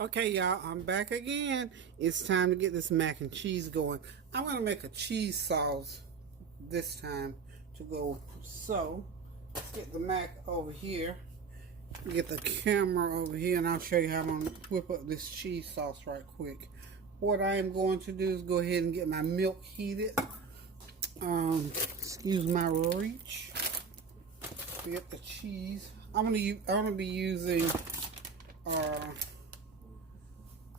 Okay, y'all, I'm back again. It's time to get this mac and cheese going. I'm going to make a cheese sauce this time to go. So, let's get the mac over here. Get the camera over here, and I'll show you how I'm going to whip up this cheese sauce right quick. What I am going to do is go ahead and get my milk heated. Excuse my reach. Get the cheese. I'm going to be using...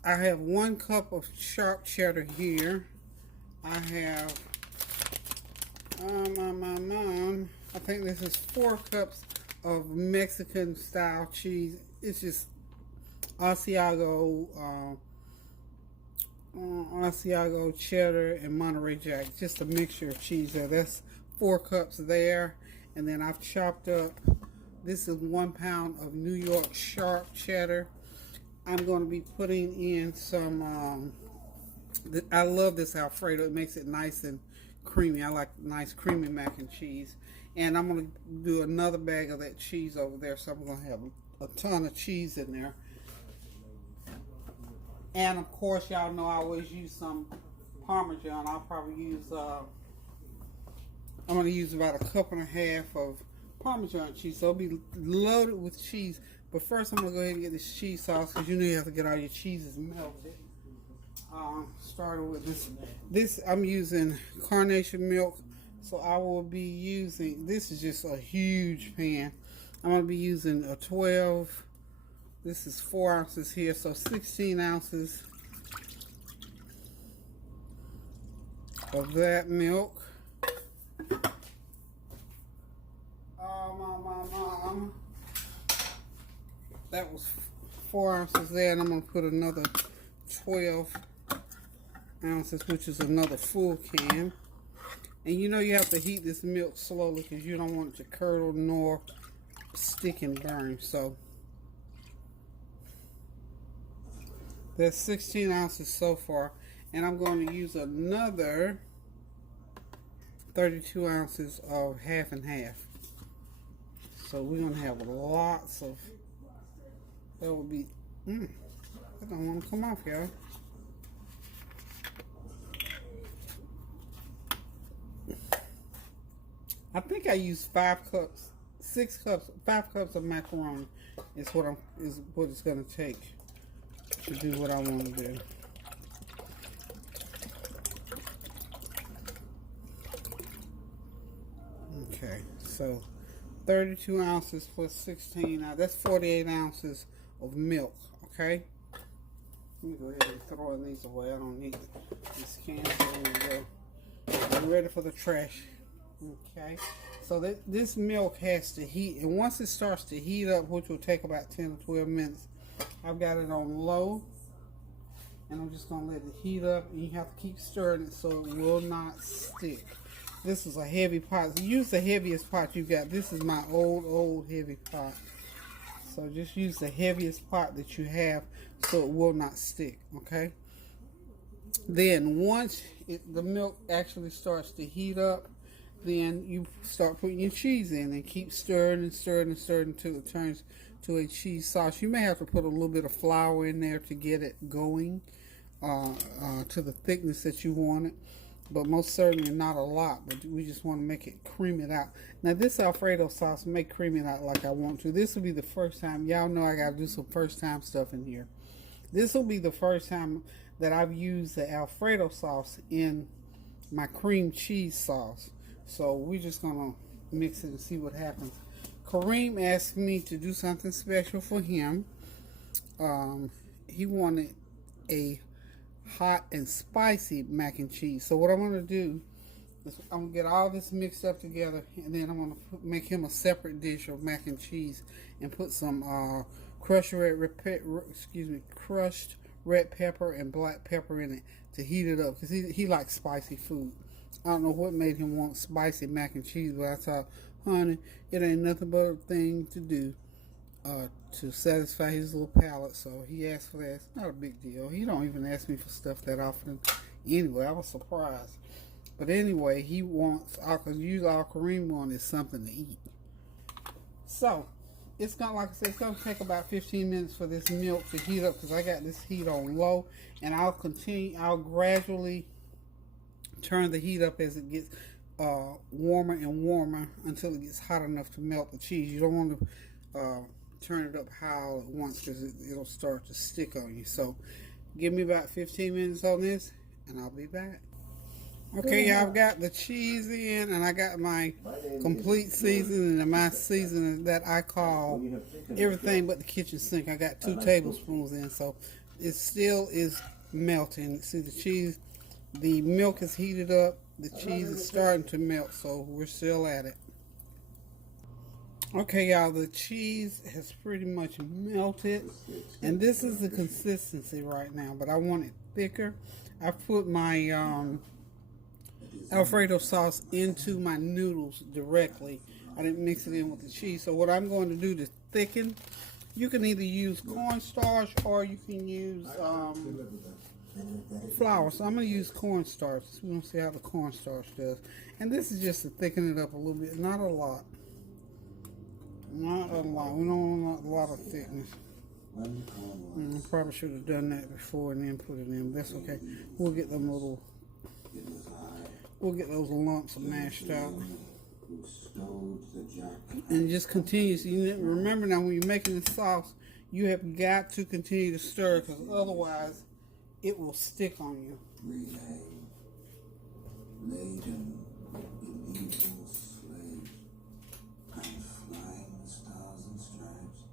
I have 1 cup of sharp cheddar here. I have, I think this is 4 cups of Mexican style cheese. It's just Asiago cheddar and Monterey Jack. Just a mixture of cheese there. That's 4 cups there. And then I've chopped up, this is 1 pound of New York sharp cheddar. I'm going to be putting in some, I love this Alfredo. It makes it nice and creamy. I like nice creamy mac and cheese. And I'm going to do another bag of that cheese over there. So I'm going to have a ton of cheese in there. And of course, y'all know I always use some Parmesan. I'll probably use, I'm going to use about 1.5 cups of Parmesan cheese. So it'll be loaded with cheese. But first, I'm going to go ahead and get this cheese sauce because you know you have to get all your cheeses melted. Starting with this I'm using carnation milk. So I will be using, this is just a huge pan. I'm going to be using a 12, this is 4 ounces here, so 16 ounces of that milk. That was 4 ounces there, and I'm going to put another 12 ounces, which is another full can. And you know you have to heat this milk slowly because you don't want it to curdle nor stick and burn. So that's 16 ounces so far. And I'm going to use another 32 ounces of half and half. So we're going to have lots of... That would be, I don't want to come off, y'all. I think I used 5 cups, 5 cups of macaroni is what it's going to take to do what I want to do. Okay, so 32 ounces plus 16, that's 48 ounces of milk, okay? Let me go ahead and throw these away. I don't need this can. So there we go. I'm ready for the trash. Okay, so this milk has to heat, and once it starts to heat up, which will take about 10 or 12 minutes, I've got it on low, and I'm just going to let it heat up, and you have to keep stirring it so it will not stick. This is a heavy pot. Use the heaviest pot you got. This is my old heavy pot. So just use the heaviest pot that you have so it will not stick, okay? Then once the milk actually starts to heat up, then you start putting your cheese in and keep stirring and stirring and stirring until it turns to a cheese sauce. You may have to put a little bit of flour in there to get it going to the thickness that you want it. But most certainly not a lot, but we just want to make it cream it out. Now this Alfredo sauce may cream it out like I want to. This will be the first time. Y'all know I got to do some first time stuff in here. This will be the first time that I've used the Alfredo sauce in my cream cheese sauce. So we're just going to mix it and see what happens. Kareem asked me to do something special for him. He wanted a hot and spicy mac and cheese. So what I'm going to do is I'm going to get all this mixed up together, and then I'm going to make him a separate dish of mac and cheese and put some crushed red pepper and black pepper in it to heat it up, because he likes spicy food. I don't know what made him want spicy mac and cheese, but I thought, honey, it ain't nothing but a thing to do to satisfy his little palate. So he asked for that. It's not a big deal. He don't even ask me for stuff that often anyway. I was surprised. But anyway, he wants, because usually all Kareem wants is something to eat. So it's gonna, like I said, it's gonna take about 15 minutes for this milk to heat up because I got this heat on low, and I'll gradually turn the heat up as it gets warmer and warmer until it gets hot enough to melt the cheese. You don't want to turn it up high all at once because it'll start to stick on you. So give me about 15 minutes on this and I'll be back. Okay, y'all, I've got the cheese in and I got my complete seasoning and my seasoning that I call everything but the kitchen sink. I got 2 tablespoons in, so it still is melting. See the cheese, the milk is heated up, the cheese is starting to melt, so we're still at it. Okay, y'all, the cheese has pretty much melted, and this is the consistency right now, but I want it thicker. I put my Alfredo sauce into my noodles directly. I didn't mix it in with the cheese. So what I'm going to do to thicken, you can either use cornstarch or you can use flour. So I'm going to use cornstarch. We're going to see how the cornstarch does. And this is just to thicken it up a little bit, not a lot. Not a lot. We don't want a lot of thickness. I probably should have done that before and then put it in. That's okay. We'll get them little... We'll get those lumps mashed out. And just continue. So you remember now, when you're making the sauce, you have got to continue to stir because otherwise it will stick on you. Laden in evil slaves, I'm flying the stars and stripes.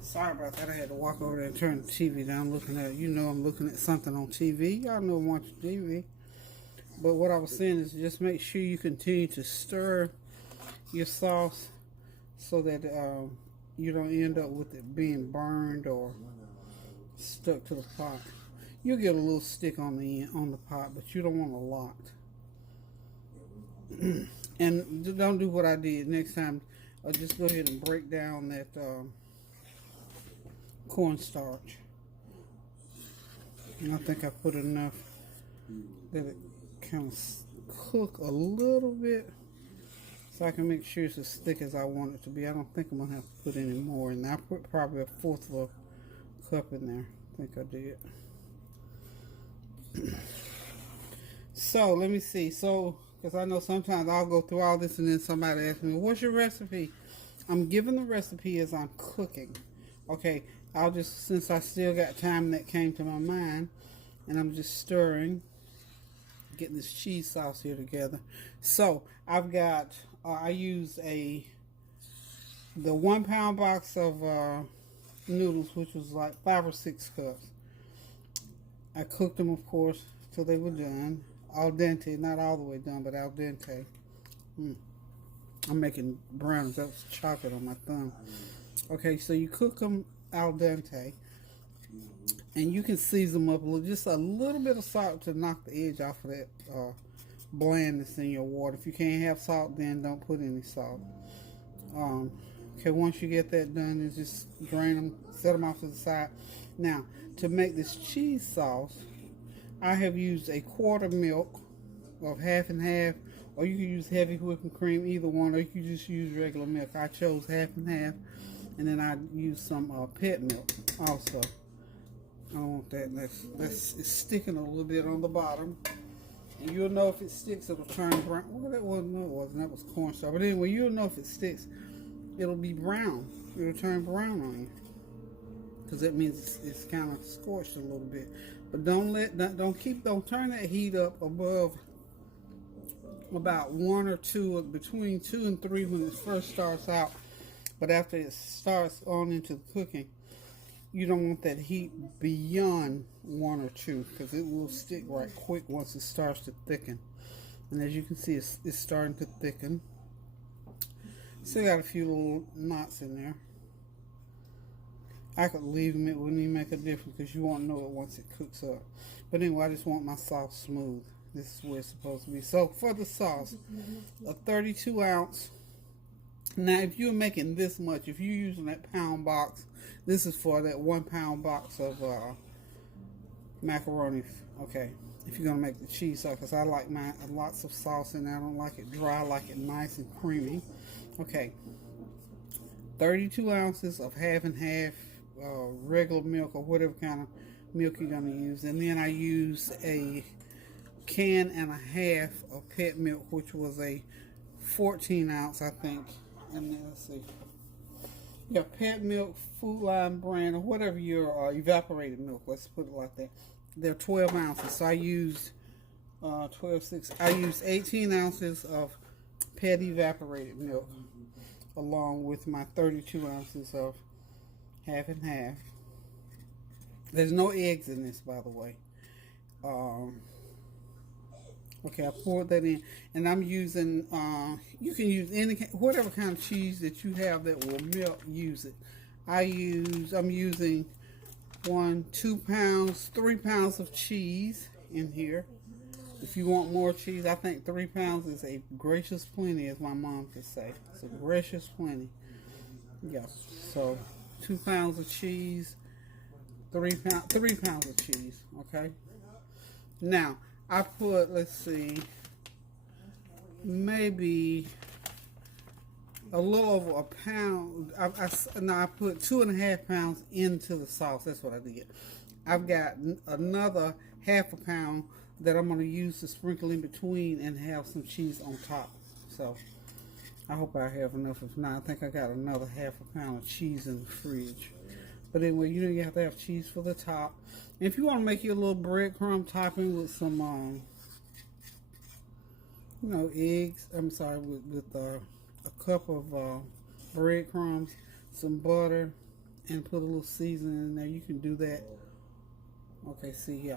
Sorry about that. I had to walk over there and turn the TV down looking at it. You know I'm looking at something on TV. Y'all know I'm watching TV. But what I was saying is just make sure you continue to stir your sauce so that you don't end up with it being burned or stuck to the pot. You'll get a little stick on the pot, but you don't want a lot. And don't do what I did next time. Just go ahead and break down that cornstarch. And I think I put enough that it kind of cook a little bit so I can make sure it's as thick as I want it to be. I don't think I'm going to have to put any more in there. I put probably 1/4 of a cup in there. I think I did. So let me see. So, because I know sometimes I'll go through all this and then somebody asks me, what's your recipe? I'm giving the recipe as I'm cooking. Okay, I'll just, since I still got time that came to my mind, and I'm just stirring, getting this cheese sauce here together. So I've got, I use the 1 pound box of noodles, which was like 5 or 6 cups. I cooked them, of course, till they were done. Al dente, not all the way done, but al dente. I'm making brownies. That was chocolate on my thumb. Okay, so you cook them al dente, and you can season them up a little, just a little bit of salt to knock the edge off of that blandness in your water. If you can't have salt, then don't put any salt. Okay, once you get that done, you just drain them, set them off to the side. Now, to make this cheese sauce, I have used 1/4 milk of half and half, or you can use heavy whipping cream, either one, or you can just use regular milk. I chose half and half, and then I used some pet milk also. I don't want that. It's sticking a little bit on the bottom. And you'll know if it sticks, it'll turn brown. Well, that wasn't what it was, and that was cornstarch. But anyway, you'll know if it sticks, it'll be brown. It'll turn brown on you, because that means it's kind of scorched a little bit. But don't turn that heat up above about 1 or 2, between 2 and 3 when it first starts out. But after it starts on into the cooking, you don't want that heat beyond 1 or 2, because it will stick right quick once it starts to thicken. And as you can see, it's starting to thicken. Still got a few little knots in there. I could leave them, it wouldn't even make a difference because you won't know it once it cooks up. But anyway, I just want my sauce smooth. This is where it's supposed to be. So for the sauce, a 32 ounce. Now, if you're making this much, if you're using that pound box, this is for that 1 pound box of macaroni. Okay, if you're gonna make the cheese sauce, because I like my lots of sauce and I don't like it dry, I like it nice and creamy. Okay, 32 ounces of half and half regular milk or whatever kind of milk you're gonna use, and then I use a can and a half of pet milk, which was a 14 ounce, I think. And then let's see, yeah, pet milk, Food Line brand, or whatever your evaporated milk. Let's put it like that. They're 12 ounces, so I used 6. I used 18 ounces of pet evaporated milk, along with my 32 ounces of half and half. There's no eggs in this, by the way. Okay, I poured that in, and I'm using, you can use whatever kind of cheese that you have that will melt, use it. I'm using 2 pounds, 3 pounds of cheese in here. If you want more cheese, I think 3 pounds is a gracious plenty, as my mom could say. It's a gracious plenty. Yeah, so 2 pounds of cheese, 3 pounds of cheese, okay? Now, I put, let's see, maybe a little over a pound. I put 2.5 pounds into the sauce. That's what I did. I've got another half a pound that I'm going to use to sprinkle in between and have some cheese on top. So I hope I have enough. If not, I think I got another half a pound of cheese in the fridge. But anyway, you know you have to have cheese for the top. And if you want to make your little breadcrumb topping with some, eggs. I'm sorry, with a cup of breadcrumbs, some butter, and put a little seasoning in there. You can do that. Okay, see, yeah.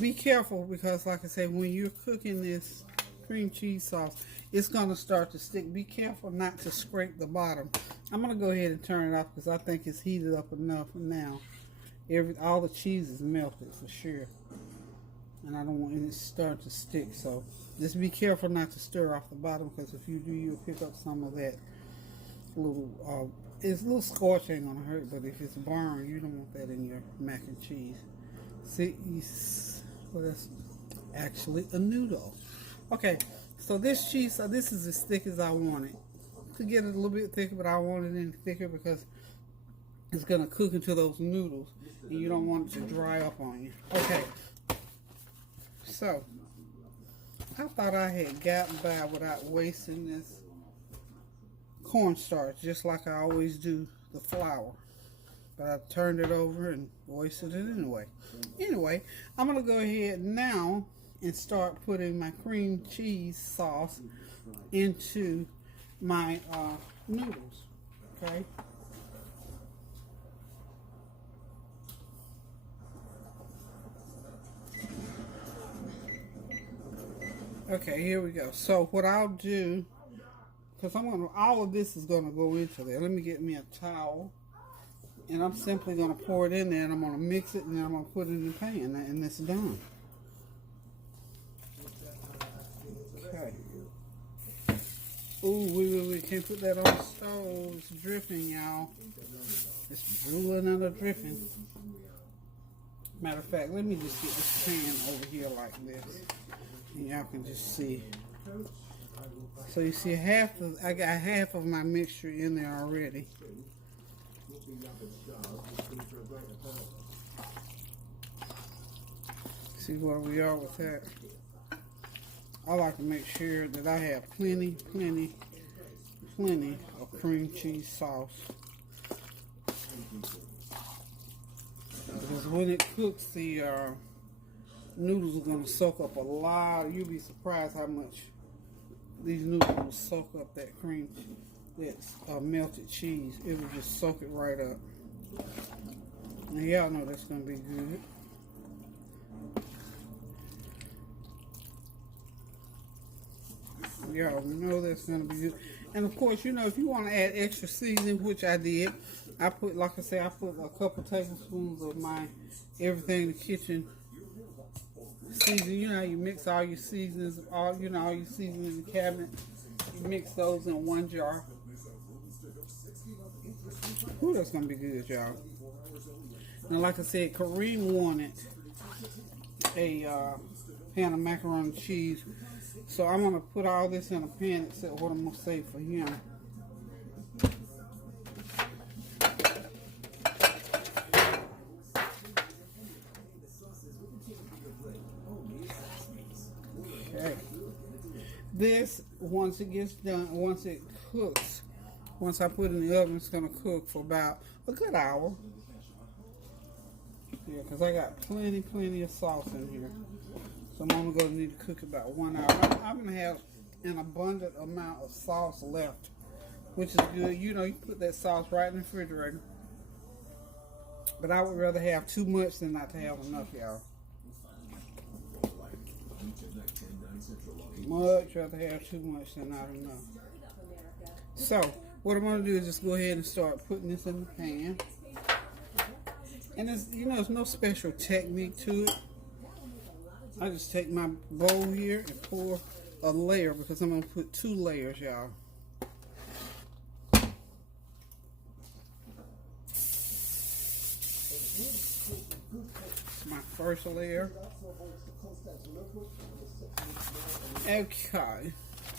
Be careful because, like I said, when you're cooking this cream cheese sauce, it's going to start to stick. Be careful not to scrape the bottom. I'm going to go ahead and turn it off because I think it's heated up enough now. All the cheese is melted for sure. And I don't want it to start to stick. So just be careful not to stir off the bottom, because if you do, you'll pick up some of that little, it's a little scorch ain't going to hurt, but if it's burned, you don't want that in your mac and cheese. See, well, that's actually a noodle. Okay, so this cheese, this is as thick as I want it. To get it a little bit thicker, but I want it in thicker because it's going to cook into those noodles, and you don't want it to dry up on you. Okay, so I thought I had gotten by without wasting this cornstarch, just like I always do the flour. But I turned it over and wasted it anyway. Anyway, I'm going to go ahead now and start putting my cream cheese sauce into my noodles. Okay. Okay, here we go. So what I'll do, because all of this is going to go into there. Let me get me a towel. And I'm simply going to pour it in there, and I'm going to mix it, and then I'm going to put it in the pan, and it's done. Okay. Ooh, we can't put that on the stove. It's dripping, y'all. It's drooling and a dripping. Matter of fact, let me just get this pan over here like this, and y'all can just see. So you see, I got half of my mixture in there already. See where we are with that. I like to make sure that I have plenty of cream cheese sauce. Because when it cooks, the noodles are going to soak up a lot. You'll be surprised how much these noodles will soak up that cream, that melted cheese. It will just soak it right up. Now y'all know that's going to be good. Y'all know that's going to be good. And of course, you know, if you want to add extra seasoning, which I did, I put, like I say, I put a couple tablespoons of my everything in the kitchen seasoning. You know, you mix all your seasonings, all your seasonings in the cabinet. You mix those in one jar. Ooh, that's going to be good, y'all. And like I said, Kareem wanted a pan of macaroni and cheese. So I'm going to put all this in a pan except what I'm going to save for him. Okay. This, once it gets done, once it cooks, once I put it in the oven, it's going to cook for about a good hour. Yeah, because I got plenty of sauce in here. So I'm only going to need to cook about 1 hour. I'm going to have an abundant amount of sauce left, which is good. You know, you put that sauce right in the refrigerator. But I would rather have too much than not to have enough, y'all. Much rather have too much than not enough. So, what I'm going to do is just go ahead and start putting this in the pan. And it's, you know, there's no special technique to it. I just take my bowl here and pour a layer because I'm going to put 2 layers, y'all. My first layer. Okay.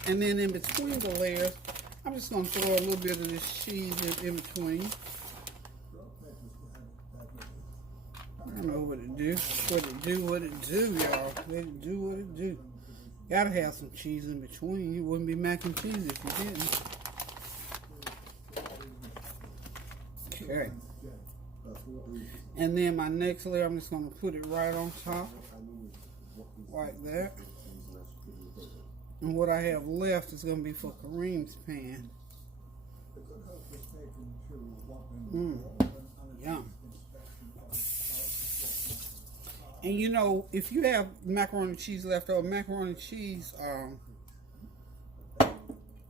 And then in between the layers, I'm just going to throw a little bit of this cheese in between. I don't know what it do, y'all. It do what it do. Gotta have some cheese in between. You wouldn't be mac and cheese if you didn't. Okay. And then my next layer, I'm just gonna put it right on top, like that. And what I have left is gonna be for Kareem's pan. Yum. And you know, if you have macaroni and cheese left over, macaroni and cheese,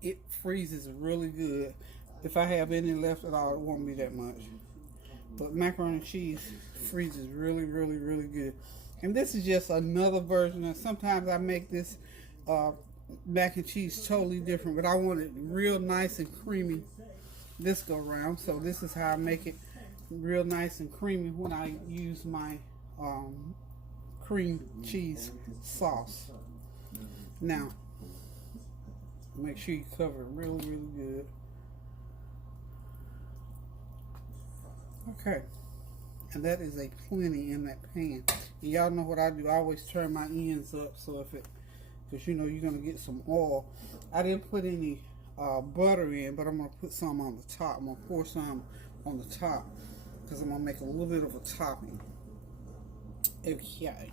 it freezes really good. If I have any left at all, it won't be that much. But macaroni and cheese freezes really good. And this is just another version. And sometimes I make this mac and cheese totally different, but I want it real nice and creamy this go round. So this is how I make it real nice and creamy when I use my cream cheese sauce. Now, make sure you cover it really good. Okay, and that is a plenty in that pan. And y'all know what I do. I always turn my ends up so if it, because you know you're gonna get some oil. I didn't put any butter in, but I'm gonna put some on the top. I'm gonna pour some on the top because I'm gonna make a little bit of a topping. Okay.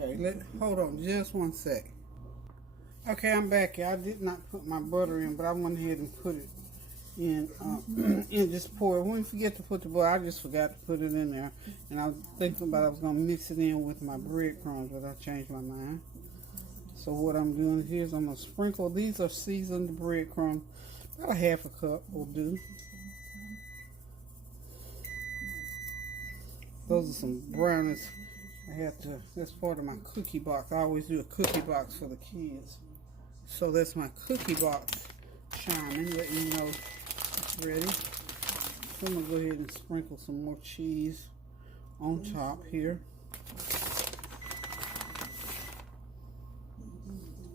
Okay, hold on just 1 sec. Okay, I'm back here. I did not put my butter in, but I went ahead and put it in and just pour it. When you forget to put the butter, I just forgot to put it in there. And I was thinking about I was going to mix it in with my breadcrumbs, but I changed my mind. So what I'm doing here is I'm going to sprinkle. These are seasoned breadcrumbs. About a half a cup will do. Those are some brownies. I have to, that's part of my cookie box. I always do a cookie box for the kids. So that's my cookie box chiming, letting you know it's ready. So I'm going to go ahead and sprinkle some more cheese on top here.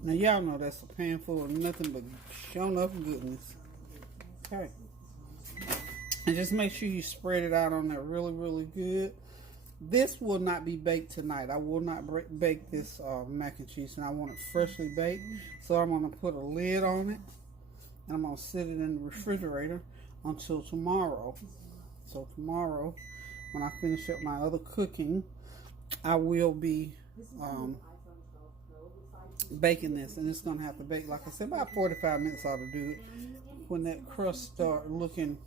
Now y'all know that's a pan full of nothing but shown up goodness. Okay. And just make sure you spread it out on there really good. This will not be baked tonight. I will not bake this mac and cheese, and I want it freshly baked. So I'm going to put a lid on it, and I'm going to sit it in the refrigerator until tomorrow. So tomorrow, when I finish up my other cooking, I will be baking this, and it's going to have to bake, like I said, about 45 minutes ought to do it. When that crust start looking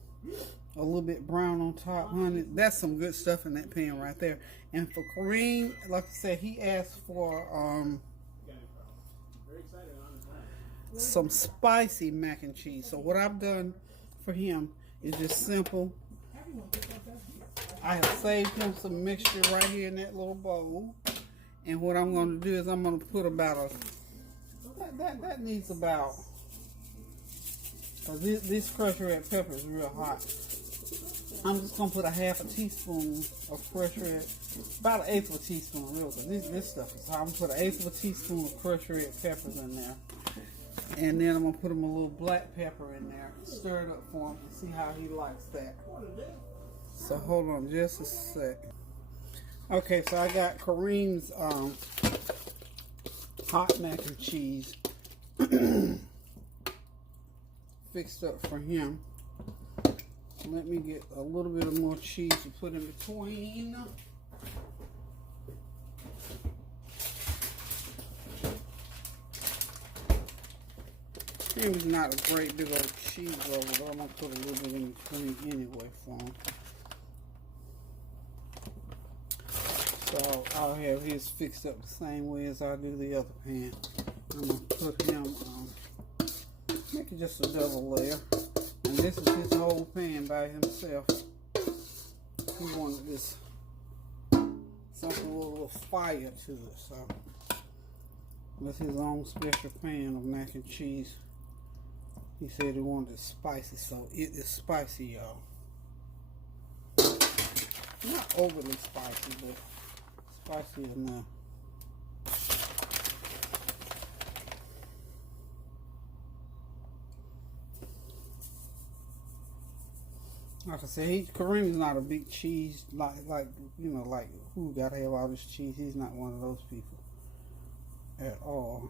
a little bit brown on top, honey, that's some good stuff in that pan right there. And for Kareem, like I said, he asked for some spicy mac and cheese. So what I've done for him is just simple. I have saved him some mixture right here in that little bowl. And what I'm going to do is I'm going to put about that needs about Because this crushed red pepper is real hot. I'm just going to put a half a teaspoon of crushed red, about an eighth of a teaspoon, real, because this stuff is hot. I'm going to put an eighth of a teaspoon of crushed red peppers in there. And then I'm going to put him a little black pepper in there, stir it up for him, and see how he likes that. So hold on just a sec. Okay, so I got Kareem's hot mac and cheese fixed up for him. Let me get a little bit of more cheese to put in between. It's not a great big old cheese roller, but I'm going to put a little bit in between anyway for him. So I'll have his fixed up the same way as I do the other pan. I'm going to put him, make it just a double layer. And this is his whole pan by himself. He wanted this, something with a little fire to it, so that's his own special pan of mac and cheese. He said he wanted it spicy, so it is spicy, y'all. Not overly spicy, but spicy enough. Like I said, Kareem's not a big cheese, like you know, like who gotta have all this cheese. He's not one of those people at all.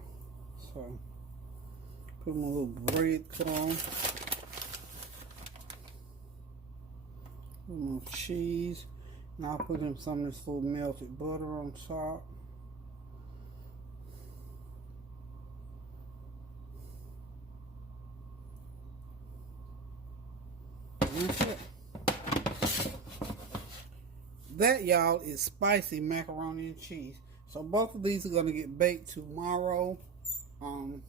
So put him a little bread crumb, a little cheese, and I'll put him some of this little melted butter on top. That's it. That, y'all, is spicy macaroni and cheese. So both of these are going to get baked tomorrow when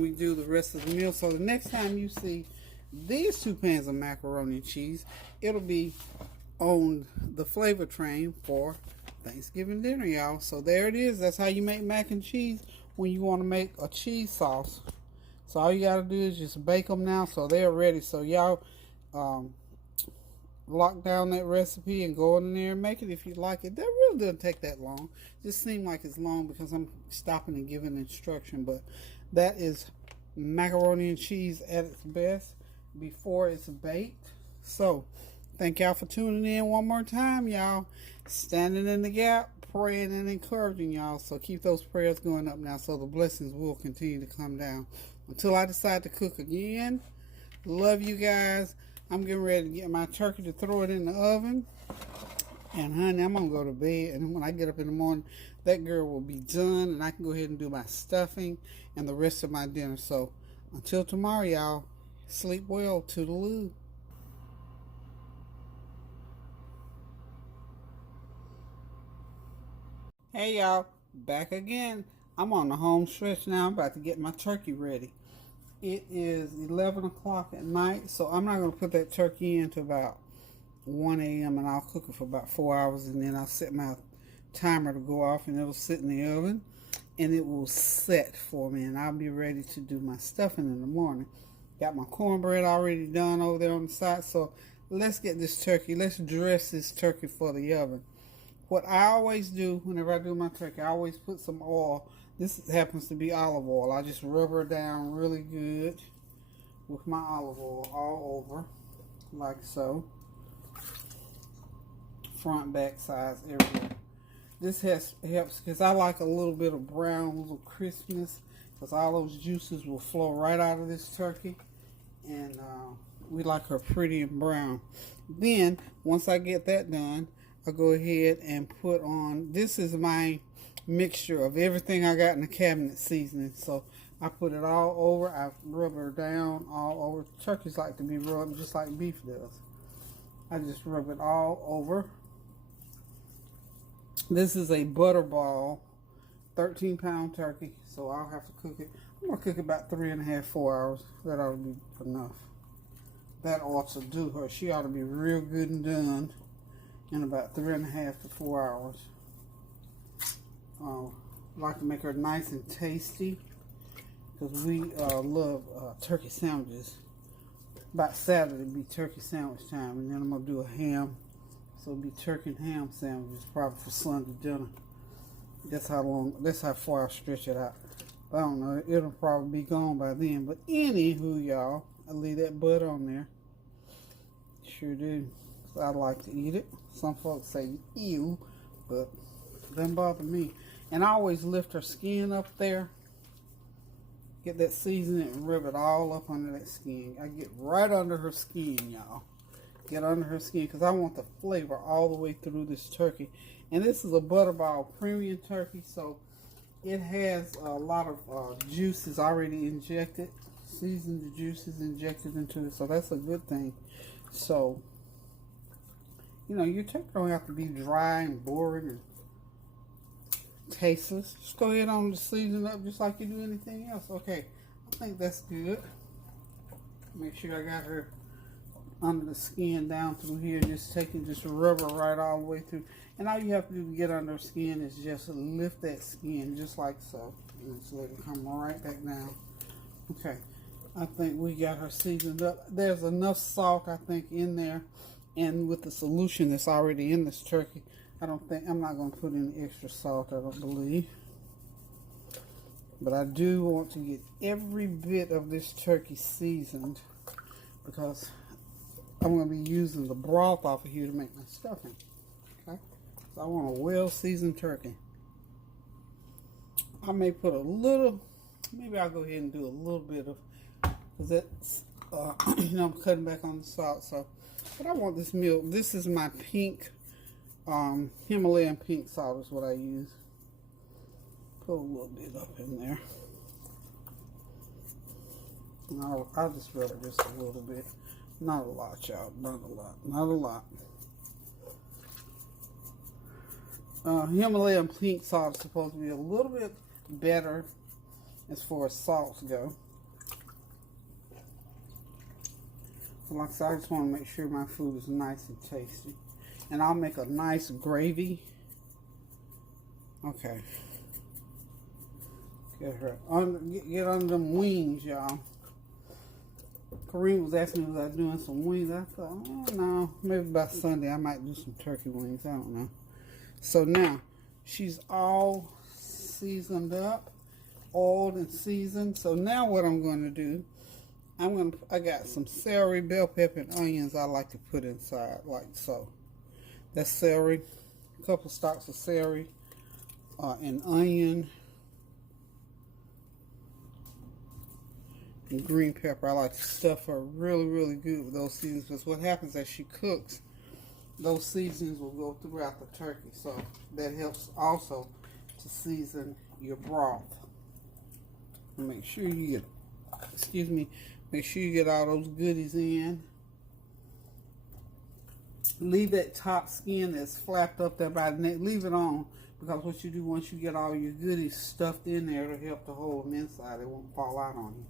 we do the rest of the meal. So the next time you see these 2 pans of macaroni and cheese, it'll be on the flavor train for Thanksgiving dinner, y'all. So there it is. That's how you make mac and cheese when you want to make a cheese sauce. So all you got to do is just bake them now so they're ready. So y'all lock down that recipe and go in there and make it if you like it. That really doesn't take that long. It just seems like it's long because I'm stopping and giving instruction. But that is macaroni and cheese at its best before it's baked. So thank y'all for tuning in one more time, y'all. Standing in the gap, praying and encouraging y'all. So keep those prayers going up now so the blessings will continue to come down until I decide to cook again. Love you guys. I'm getting ready to get my turkey to throw it in the oven. And honey, I'm going to go to bed. And when I get up in the morning, that girl will be done. And I can go ahead and do my stuffing and the rest of my dinner. So until tomorrow, y'all, sleep well. Toodaloo. Hey, y'all. Back again. I'm on the home stretch now. I'm about to get my turkey ready. It is 11 o'clock at night, so I'm not going to put that turkey in until about 1 a.m. and I'll cook it for about 4 hours, and then I'll set my timer to go off, and it'll sit in the oven, and it will set for me, and I'll be ready to do my stuffing in the morning. Got my cornbread already done over there on the side, so let's get this turkey. Let's dress this turkey for the oven. What I always do whenever I do my turkey, I always put some oil. This happens to be olive oil. I just rub her down really good with my olive oil all over, like so. Front, back, sides, everywhere. This helps because I like a little bit of brown, little crispness, because all those juices will flow right out of this turkey. And we like her pretty and brown. Then, once I get that done, I'll go ahead and put on, this is my mixture of everything I got in the cabinet seasoning. So I put it all over. I rub her down all over. Turkeys like to be rubbed just like beef does. I just rub it all over. This is a butterball 13-pound turkey, so I'll have to cook it. I'm going to cook it about 3.5, 4 hours. That ought to be enough. That ought to do her. She ought to be real good and done in about 3.5 to 4 hours. I like to make her nice and tasty. because we love turkey sandwiches. About Saturday be turkey sandwich time, and then I'm gonna do a ham, so it'll be turkey and ham sandwiches probably for Sunday dinner. That's how far I stretch it out. But I don't know, it'll probably be gone by then. But anywho, y'all, I leave that butter on there. Sure do. So I like to eat it. Some folks say ew, but it doesn't bother me. And I always lift her skin up there. Get that seasoning and rub it all up under that skin. I get right under her skin, y'all. Get under her skin because I want the flavor all the way through this turkey. And this is a Butterball premium turkey, so it has a lot of juices already injected. Seasoned juices injected into it, so that's a good thing. So, you know, your turkey don't have to be dry and boring and tasteless. Just go ahead on to season up just like you do anything else. Okay, I think that's good. Make sure I got her under the skin down through here. Just rub her right all the way through. And all you have to do to get under her skin is just lift that skin just like so. And just let it come right back down. Okay, I think we got her seasoned up. There's enough salt, I think, in there. And with the solution that's already in this turkey, I'm not going to put in extra salt, I don't believe. But I do want to get every bit of this turkey seasoned because I'm going to be using the broth off of here to make my stuffing. Okay? So I want a well-seasoned turkey. I may put a little, maybe I'll go ahead and do a little bit of, because that's, you know, I'm cutting back on the salt. So, but I want this meal. This is my pink, Himalayan pink salt is what I use. Put a little bit up in there. And I'll just rub it just a little bit. Not a lot, y'all. Not a lot. Not a lot. Himalayan pink salt is supposed to be a little bit better as far as salts go. But like I said, I just want to make sure my food is nice and tasty. And I'll make a nice gravy. Okay. Get her get under them wings, y'all. Kareem was asking me, was I doing some wings? I thought, oh no, maybe by Sunday I might do some turkey wings. I don't know. So now she's all seasoned up, oiled and seasoned. So now what I'm going to do, I got some celery, bell pepper, and onions I like to put inside, like so. That's celery, a couple stalks of celery, and onion, and green pepper. I like to stuff her really, really good with those seasonings, because what happens as she cooks, those seasonings will go throughout the turkey. So that helps also to season your broth. And make sure you get, make sure you get all those goodies in. Leave that top skin that's flapped up there by the neck, leave it on, because what you do once you get all your goodies stuffed in there, it'll help to hold them inside. It won't fall out on you.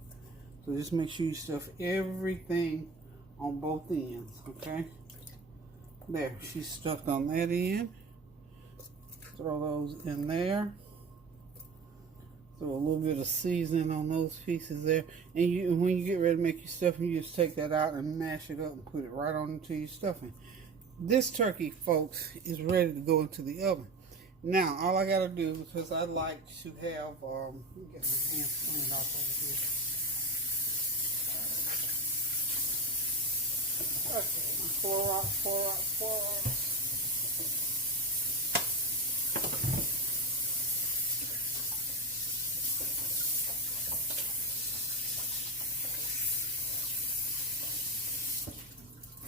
So just make sure you stuff everything on both ends, okay? There, she's stuffed on that end. Throw those in there. Throw a little bit of seasoning on those pieces there. And when you get ready to make your stuffing, you just take that out and mash it up and put it right on into your stuffing. This turkey, folks, is ready to go into the oven. Now, all I got to do, because I like to have, let me get my hands cleaned off over here. Okay, four rocks.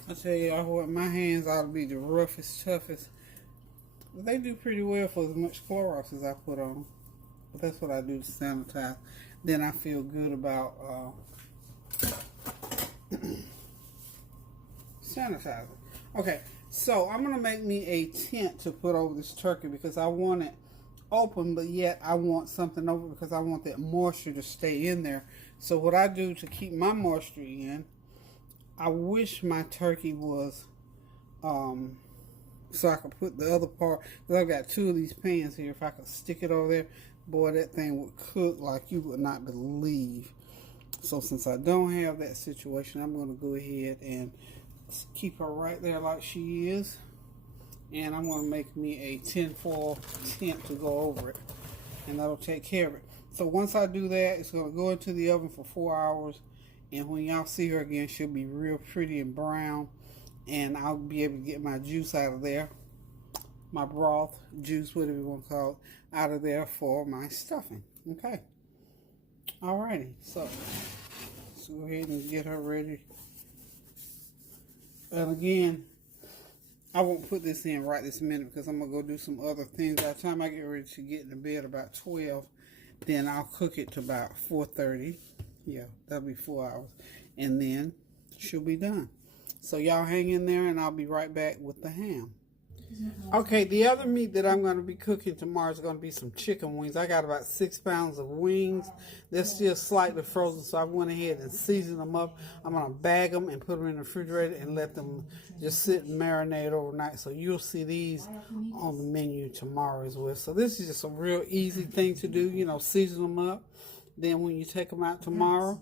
I tell y'all what, my hands ought to be the roughest, toughest. But they do pretty well for as much Clorox as I put on them. But that's what I do to sanitize. Then I feel good about sanitizing. Okay, so I'm going to make me a tent to put over this turkey because I want it open, but yet I want something over because I want that moisture to stay in there. So what I do to keep my moisture in, I wish my turkey was, so I could put the other part, because I've got two of these pans here. If I could stick it over there, boy, that thing would cook like you would not believe. So since I don't have that situation, I'm going to go ahead and keep her right there like she is. And I'm going to make me a tinfoil tent to go over it. And that'll take care of it. So once I do that, it's going to go into the oven for 4 hours. And when y'all see her again, she'll be real pretty and brown. And I'll be able to get my juice out of there. My broth, juice, whatever you want to call it, out of there for my stuffing. Okay. Alrighty. So let's go ahead and get her ready. And again, I won't put this in right this minute because I'm going to go do some other things. By the time I get ready to get into bed about 12, then I'll cook it to about 4:30. Yeah, that'll be 4 hours. And then she'll be done. So y'all hang in there and I'll be right back with the ham. Okay, the other meat that I'm going to be cooking tomorrow is going to be some chicken wings. I got about 6 pounds of wings. They're still slightly frozen, so I went ahead and seasoned them up. I'm going to bag them and put them in the refrigerator and let them just sit and marinate overnight. So you'll see these on the menu tomorrow as well. So this is just a real easy thing to do, you know, season them up. Then when you take them out tomorrow,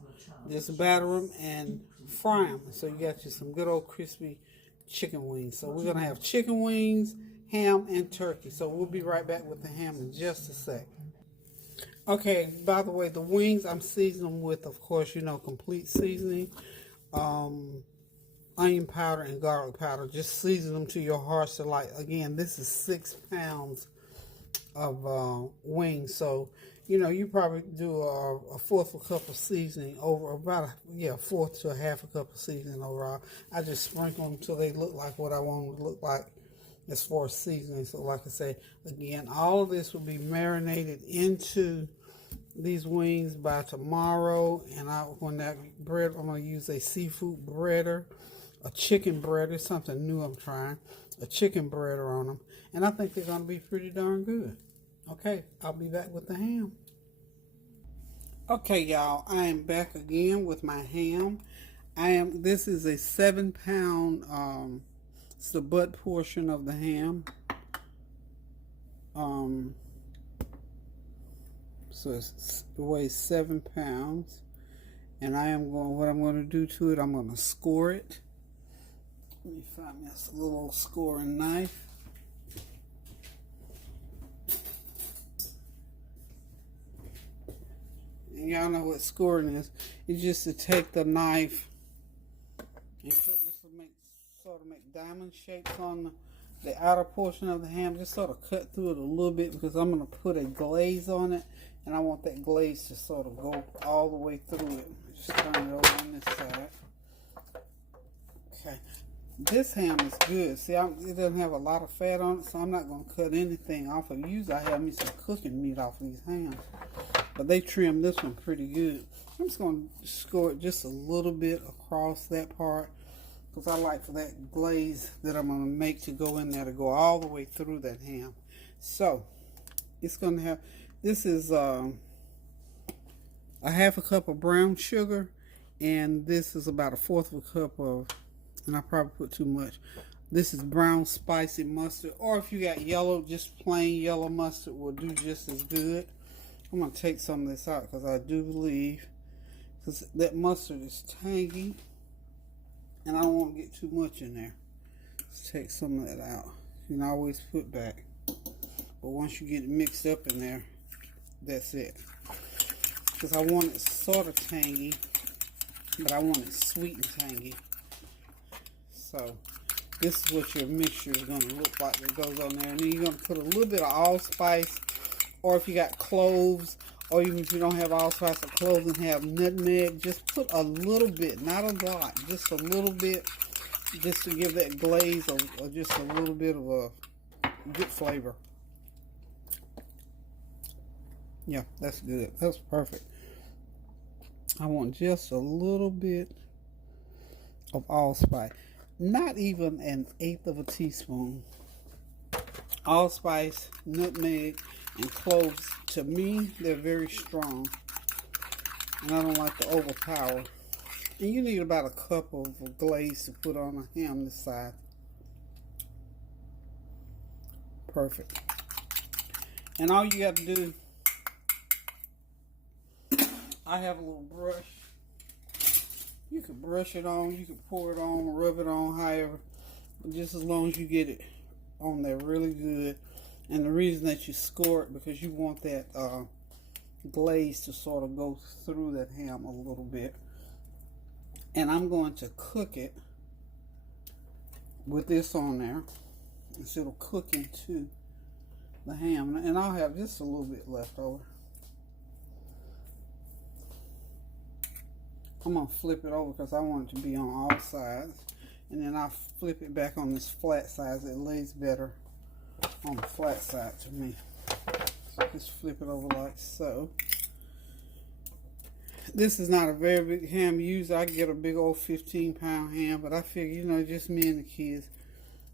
just batter them and fry them. So you got you some good old crispy chicken wings. So we're going to have chicken wings, ham, and turkey. So we'll be right back with the ham in just a sec. Okay, by the way, the wings I'm seasoning with, of course, you know, complete seasoning, onion powder and garlic powder. Just season them to your heart's delight. Again, this is 6 pounds of wings. So, you know, you probably do a fourth of a cup of seasoning over about a fourth to a half a cup of seasoning overall. I just sprinkle them until they look like what I want them to look like as far as seasoning. So like I say, again, all of this will be marinated into these wings by tomorrow. And when that bread, I'm going to use a seafood breader, a chicken breader, something new I'm trying, a chicken breader on them. And I think they're going to be pretty darn good. Okay, I'll be back with the ham. Okay, y'all, I am back again with my ham. This is a 7 pound, it's the butt portion of the ham. So it weighs 7 pounds. And what I'm going to do to it, I'm going to score it. Let me find me a little scoring knife. And y'all know what scoring is. It's just to take the knife and sort of make diamond shapes on the outer portion of the ham. Just sort of cut through it a little bit because I'm going to put a glaze on it. And I want that glaze to sort of go all the way through it. Just turn it over on this side. Okay. This ham is good. See, it doesn't have a lot of fat on it, so I'm not going to cut anything off of it. Usually I have me some cooking meat off of these hams. But they trimmed this one pretty good. I'm just going to score it just a little bit across that part. Because I like for that glaze that I'm going to make to go in there to go all the way through that ham. So, it's going to have, this is a half a cup of brown sugar. And this is about a fourth of a cup of, and I probably put too much. This is brown spicy mustard. Or if you got yellow, just plain yellow mustard will do just as good. I'm going to take some of this out because I do believe, because that mustard is tangy and I don't want to get too much in there. Let's take some of that out. You can always put back. But once you get it mixed up in there, that's it. Because I want it sort of tangy, but I want it sweet and tangy. So this is what your mixture is going to look like that goes on there. And then you're going to put a little bit of allspice. Or if you got cloves, or even if you don't have allspice or cloves and have nutmeg, just put a little bit, not a lot, just a little bit, just to give that glaze or just a little bit of a good flavor. Yeah, that's good. That's perfect. I want just a little bit of allspice. Not even 1/8 of a teaspoon. Allspice, nutmeg, and cloves, to me, they're very strong. And I don't like to overpower. And you need about a cup of glaze to put on a ham this size. Perfect. And all you got to do I have a little brush. You can brush it on, you can pour it on, rub it on, however. But just as long as you get it on there really good. And the reason that you score it, because you want that glaze to sort of go through that ham a little bit. And I'm going to cook it with this on there. So it'll cook into the ham. And I'll have just a little bit left over. I'm going to flip it over because I want it to be on all sides. And then I'll flip it back on this flat side. It lays better on the flat side to me. So just flip it over like so. This is not a very big ham used. I get a big old 15-pound ham, but I figure, you know, just me and the kids.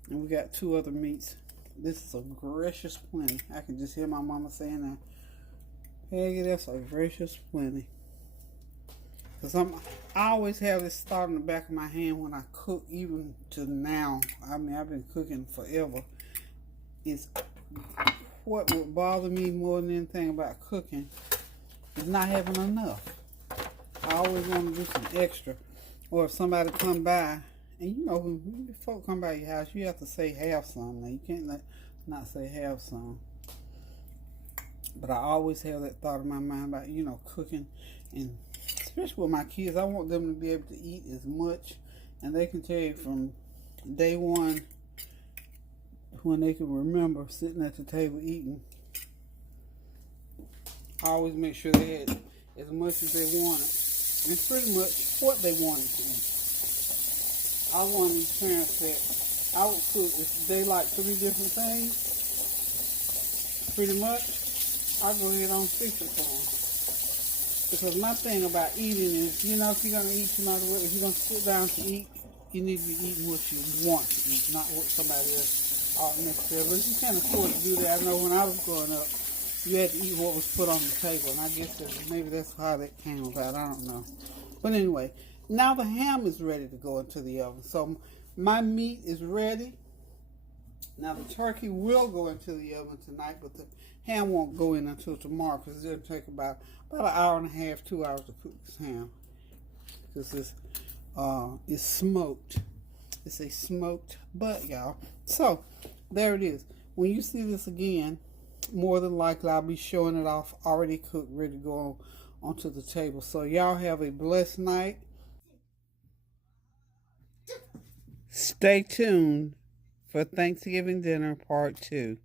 And we got 2 other meats. This is a gracious plenty. I can just hear my mama saying that. Hey, that's a gracious plenty. Because I always have this thought in the back of my hand when I cook, even to now. I mean, I've been cooking forever. Is what would bother me more than anything about cooking is not having enough. I always want to do some extra. Or if somebody come by, and you know, when folk come by your house, you have to say have some. Now, you can't not say have some. But I always have that thought in my mind about, you know, cooking. And especially with my kids, I want them to be able to eat as much. And they can tell you from day one, when they can remember sitting at the table eating, I always make sure they had as much as they wanted and pretty much what they wanted to eat. I want these parents that I would cook if they like 3 different things, pretty much, I go ahead and fix it for them. Because my thing about eating is, you know, if you're going to eat no matter what, if you're going to sit down to eat, you need to be eating what you want to eat, not what somebody else necessarily. But you can't afford to do that. I know when I was growing up, you had to eat what was put on the table, and I guess maybe that's how that came about. I don't know. But anyway, now the ham is ready to go into the oven. So my meat is ready. Now the turkey will go into the oven tonight, but the ham won't go in until tomorrow because it'll take about an hour and a half, 2 hours to cook this ham. Because it's smoked. It's a smoked butt, y'all. So there it is. When you see this again, more than likely I'll be showing it off already cooked, ready to go onto the table. So y'all have a blessed night. Stay tuned for Thanksgiving dinner part 2.